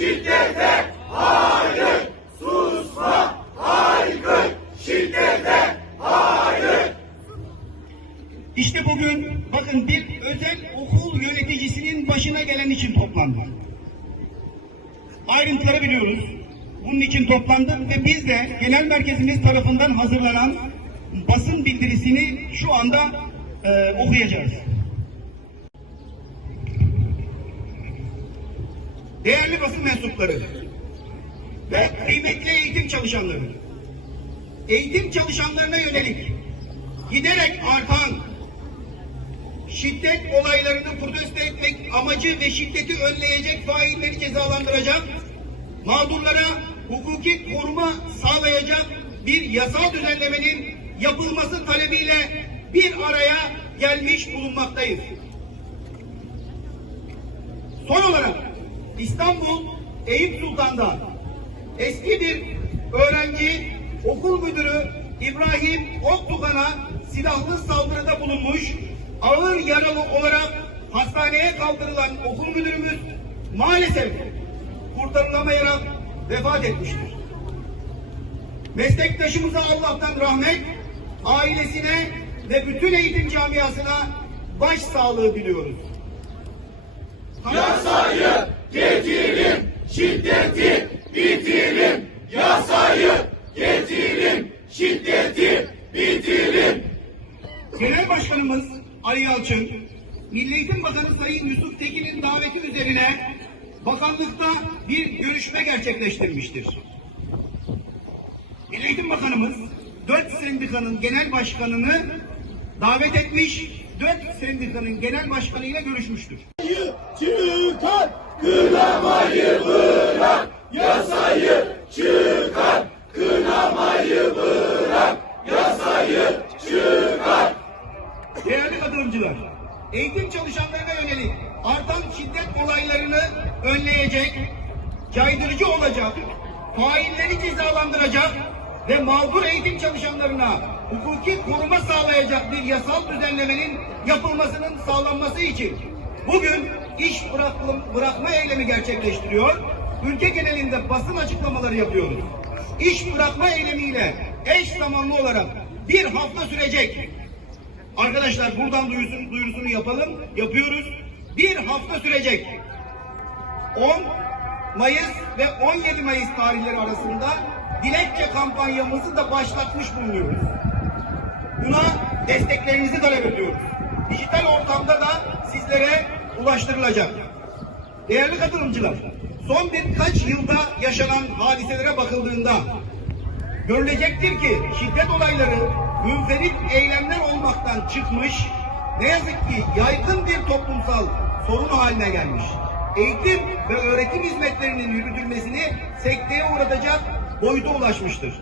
şiddete hayır, susma, haykır, şiddete hayır. İşte bugün bakın bir özel okul yöneticisinin başına gelen için toplandık. Ayrıntıları biliyoruz. Bunun için toplandık ve biz de genel merkezimiz tarafından hazırlanan basın bildirisini şu anda e, okuyacağız. Değerli basın mensupları ve kıymetli eğitim çalışanları, eğitim çalışanlarına yönelik giderek artan şiddet olaylarını protesto etmek amacı ve şiddeti önleyecek failleri cezalandıracak, mağdurlara hukuki koruma sağlayacak bir yasal düzenlemenin yapılması talebiyle bir araya gelmiş bulunmaktayız. Son olarak İstanbul Eyüp Sultan'da eski bir öğrenci okul müdürü İbrahim Oktukan'a silahlı saldırıda bulunmuş, ağır yaralı olarak hastaneye kaldırılan okul müdürümüz maalesef kurtarılamayarak vefat etmiştir. Meslektaşımıza Allah'tan rahmet, ailesine ve bütün eğitim camiasına başsağlığı diliyoruz. Yasayı getirin, şiddeti bitirin. Yasayı getirin, şiddeti bitirin. Genel Başkanımız Ali Yalçın, Milli Eğitim Bakanı Sayın Yusuf Tekin'in daveti üzerine bakanlıkta bir görüşme gerçekleştirmiştir. Milli Eğitim Bakanımız dört sendikanın genel başkanını davet etmiş, dört sendikanın genel başkanıyla görüşmüştür. Çıkar, çalışanlarına yönelik artan şiddet olaylarını önleyecek, caydırıcı olacak, failleri cezalandıracak ve mağdur eğitim çalışanlarına hukuki koruma sağlayacak bir yasal düzenlemenin yapılmasının sağlanması için bugün iş bırakım, bırakma eylemi gerçekleştiriyor, ülke genelinde basın açıklamaları yapıyoruz. İş bırakma eylemiyle eş zamanlı olarak bir hafta sürecek Arkadaşlar buradan duyurusunu, duyurusunu yapalım, yapıyoruz. Bir hafta sürecek. 10 Mayıs ve 17 Mayıs tarihleri arasında dilekçe kampanyamızı da başlatmış bulunuyoruz. Buna desteklerinizi talep ediyoruz. Dijital ortamda da sizlere ulaştırılacak. Değerli katılımcılar, son birkaç yılda yaşanan hadiselere bakıldığında görülecektir ki şiddet olayları münferit eylemler olmaktan çıkmış, ne yazık ki yaygın bir toplumsal sorun haline gelmiş. Eğitim ve öğretim hizmetlerinin yürütülmesini sekteye uğratacak boyuta ulaşmıştır.